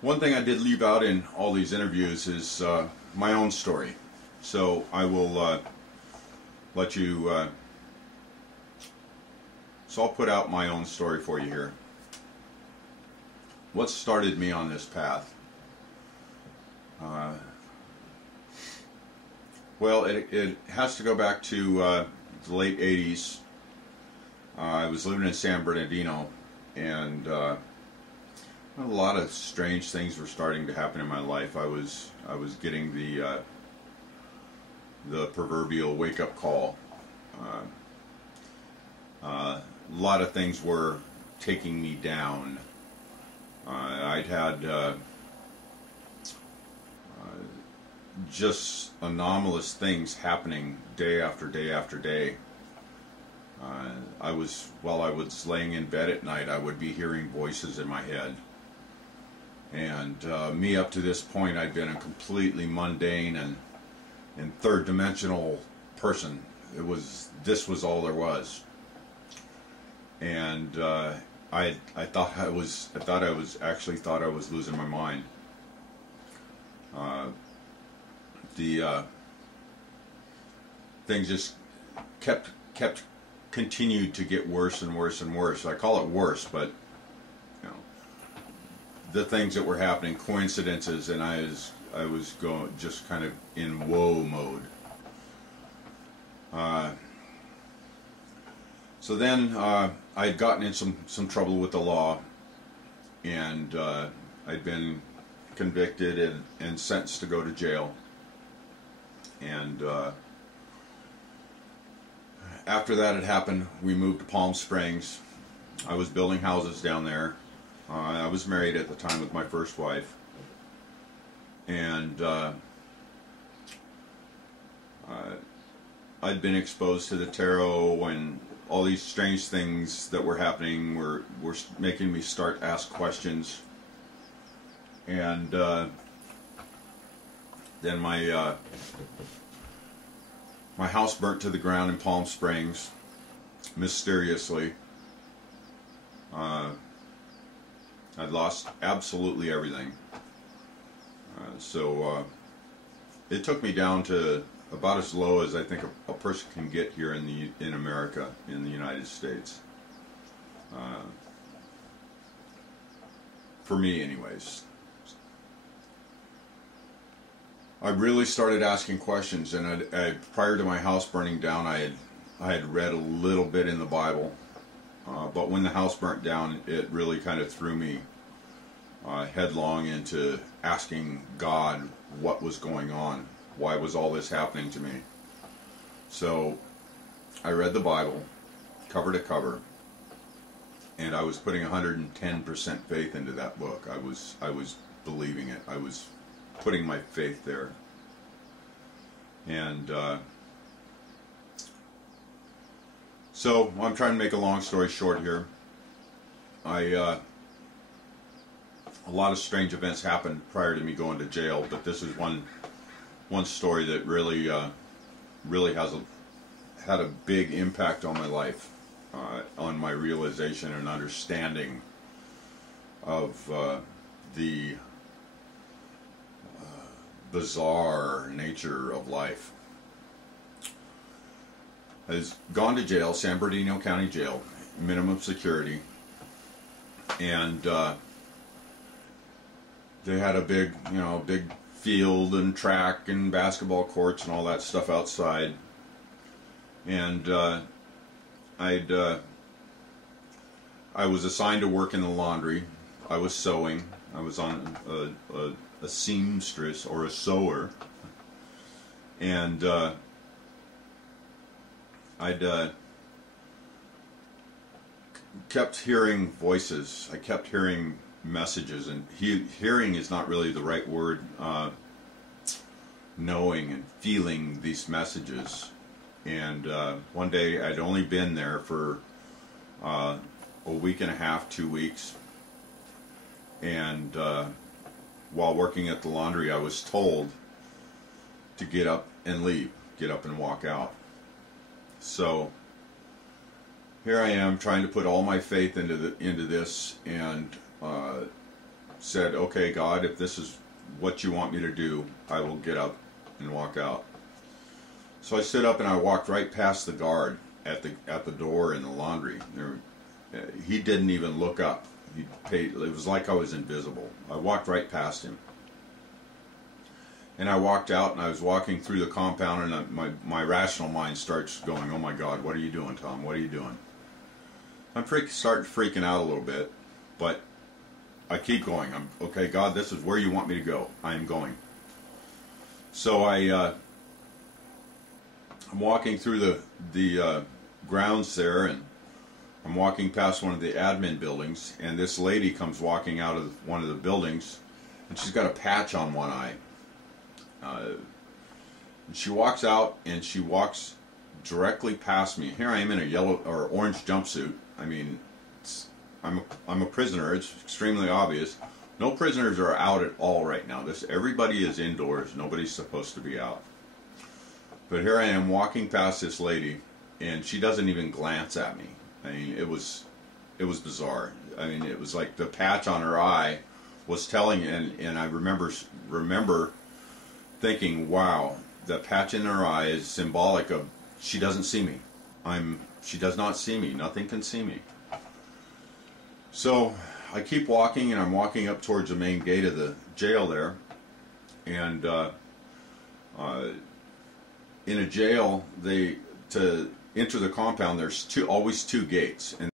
One thing I did leave out in all these interviews is my own story. So I will let you, so I'll put out my own story for you here. What started me on this path? Well, it has to go back to the late 80s. I was living in San Bernardino, and a lot of strange things were starting to happen in my life. I was getting the proverbial wake-up call. A lot of things were taking me down. I'd had just anomalous things happening day after day after day. While I was laying in bed at night, I would be hearing voices in my head. And me up to this point, I'd been a completely mundane and third-dimensional person. This was all there was. And I thought I was losing my mind. Things just continued to get worse and worse and worse. I call it worse, but you know, the things that were happening, coincidences, and I was going just kind of in woe mode. So then I had gotten in some trouble with the law, and I'd been convicted and sentenced to go to jail. And after that had happened, we moved to Palm Springs. I was building houses down there. I was married at the time with my first wife. And I'd been exposed to the tarot, and all these strange things that were happening were making me start to ask questions. And then my house burnt to the ground in Palm Springs, mysteriously. I'd lost absolutely everything. So it took me down to about as low as I think a person can get here in America, in the United States. For me, anyways. I really started asking questions, and prior to my house burning down, I had read a little bit in the Bible, but when the house burnt down, it really kind of threw me headlong into asking God what was going on. Why was all this happening to me? So I read the Bible cover to cover, and I was putting 110% faith into that book. I was believing it. I was putting my faith there. And so I'm trying to make a long story short here. A lot of strange events happened prior to me going to jail, but this is one story that really had a big impact on my life, on my realization and understanding of the bizarre nature of life. I was gone to jail, San Bernardino County Jail, minimum security, and they had a big field and track and basketball courts and all that stuff outside. And I was assigned to work in the laundry. I was sewing. I was on a seamstress or a sewer, and I'd kept hearing voices. I kept hearing messages, and hearing is not really the right word. Knowing and feeling these messages. And one day, I'd only been there for a week and a half, 2 weeks, and while working at the laundry, I was told to get up and leave, get up and walk out. So here I am trying to put all my faith into this, and said, okay, God, if this is what you want me to do, I will get up and walk out. So I stood up and I walked right past the guard at the door in the laundry. He didn't even look up. It was like I was invisible. I walked right past him. And I walked out, and I was walking through the compound, and my rational mind starts going, oh my God, what are you doing, Tom? What are you doing? I'm starting freaking out a little bit, but I keep going. Okay, God, this is where you want me to go. I am going. So I'm walking through the grounds there, and I'm walking past one of the admin buildings, and this lady comes walking out of one of the buildings, and she's got a patch on one eye. She walks out, and she walks directly past me. Here I am in a yellow or orange jumpsuit. I mean, I'm a prisoner. It's extremely obvious. No prisoners are out at all right now. Everybody is indoors. Nobody's supposed to be out. But here I am walking past this lady, and she doesn't even glance at me. I mean, it was bizarre. I mean, it was like the patch on her eye was telling, and I remember thinking, wow, the patch in her eye is symbolic of she doesn't see me. She does not see me. Nothing can see me. So I keep walking, and I'm walking up towards the main gate of the jail there, and in a jail, to enter the compound, there's always two gates, and